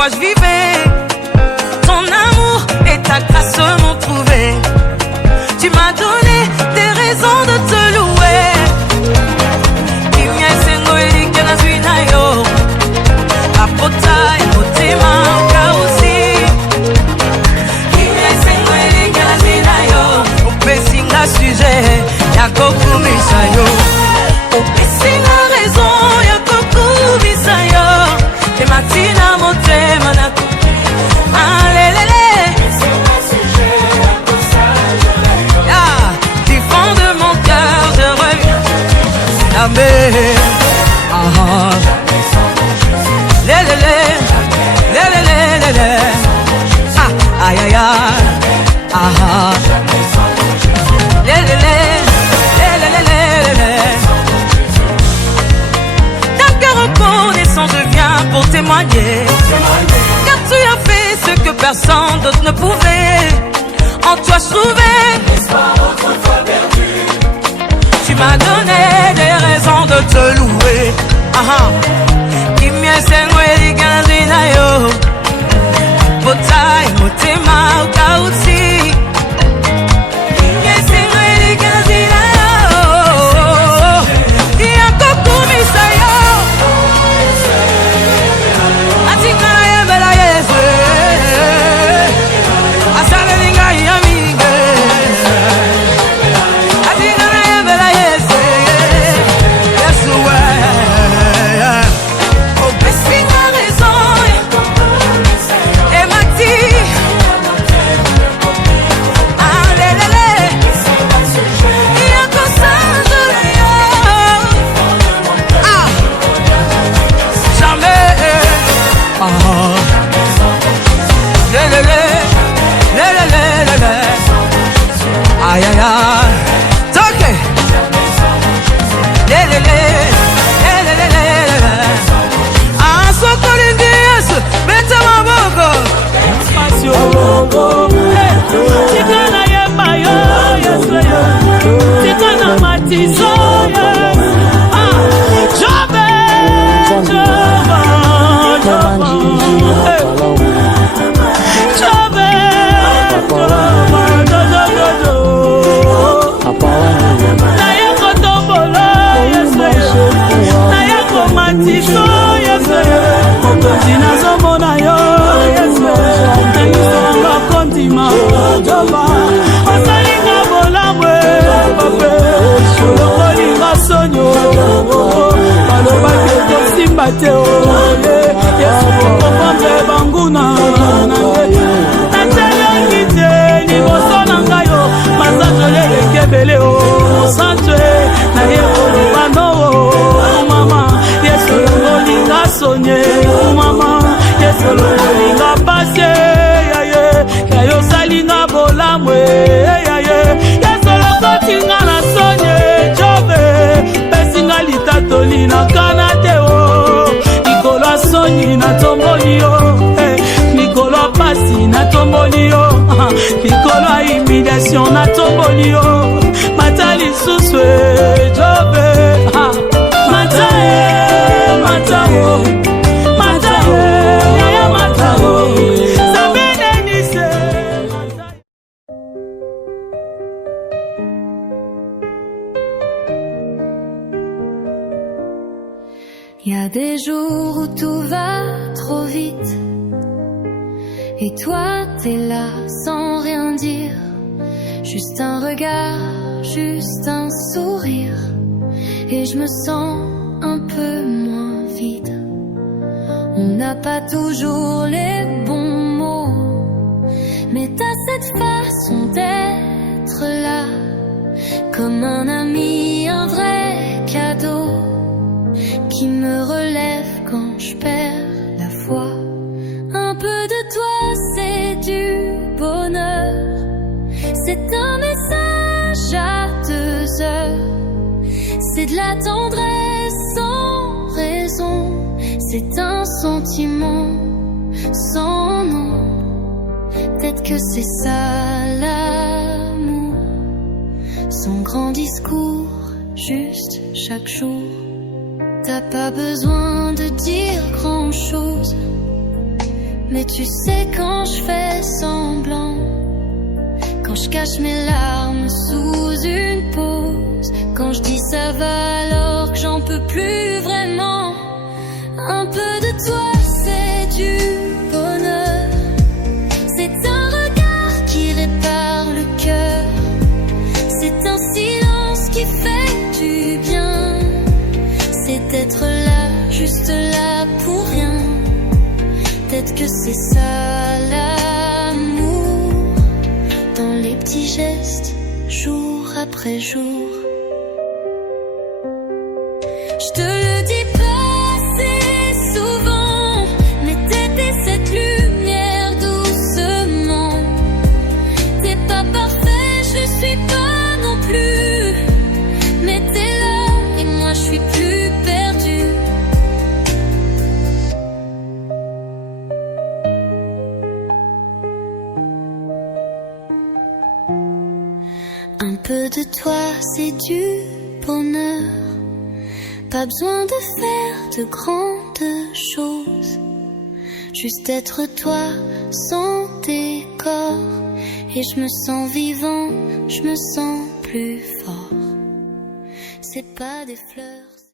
quoi je vivais. Ton amour et ta grâce m'ont trouvé. Tu m'as donné des raisons de te louer. Kimia sengo elike na zwina yo. Apota e motema kausi. Kimia sengo elike na zwina yo. Opesinga sujet ya kokumisa yo. Opesinga raison ya kokumisa yo. Te matina motema na alelele. Du fond de mon cœur je reviens. Jamais. Lelele. Lelele. Aïe aïe aïe. Lelele. Lelele. D'un cœur reconnaissant je viens pour témoigner. Car tu as fait ce que personne d'autre ne pouvait. En toi je trouvais l'espoir autrefois perdu. Tu m'as donné des raisons de te louer. Kimia sengo elike na yo. Botai motema ukauti. Kimia sengo elike na yo. Yakokumisa yo. Atika na yembela Yesu. Asale ninga yamige. Atika na yembela Yesu. Yesu we. Opesinga raison. Emati. Alelele. Yakosanjole yo. Jamais. Lelele. Lelele. Aïe aïe aïe. Toke. Lelele. Lelele. Sokolingi Yesu. Meta maboko. Passion. Tikana yemba yo. Yesu yo. Tikana matizo yo. Jove. Mateo, Yesu comprendre banguna Natalangite liboso na ngayo Masajole lekebele o Sanche na yekolo bano mama Yesu lolinga sonye mama Yesu lolinga pase Yayo salinga bolamwe Yesu lokotinga na sonye Jove pesinga litatoli na kanateo Soni na tomboli yo, Nicolas Passi na tomboli yo, Nicolas humiliation na tomboli yo, Matali suswe jobe, Matae, yaya Matao, Sabine Nise. Y a des jours où tout va trop vite et toi t'es là sans rien dire, juste un regard, juste un sourire et je me sens un peu moins vide. On n'a pas toujours les bons mots, mais t'as cette façon d'être là, comme un ami, un vrai cadeau qui me relève quand je perds la foi. Un peu de toi, c'est du bonheur. C'est un message à 2 heures. C'est de la tendresse sans raison. C'est un sentiment sans nom. Peut-être que c'est ça l'amour. Son grand discours, juste chaque jour. T'as pas besoin de dire grand-chose. Mais tu sais quand je fais semblant, quand je cache mes larmes sous une pause, quand je dis ça va alors que j'en peux plus vraiment. Un peu de toi c'est du bonheur, c'est un regard qui répare le cœur, c'est un silence qui fait du bien, c'est d'être là, juste là pour rien. Peut-être que c'est ça l'amour, dans les petits gestes, jour après jour. Je te le dis pas assez souvent, mais t'étais cette lumière doucement. T'es pas parfait, je suis pas non plus, mais t'es là et moi je suis plus perdue. Un peu de toi, c'est du bonheur. Pas besoin de faire de grandes choses, juste être toi sans décor. Et je me sens vivant, je me sens plus fort. C'est pas des fleurs.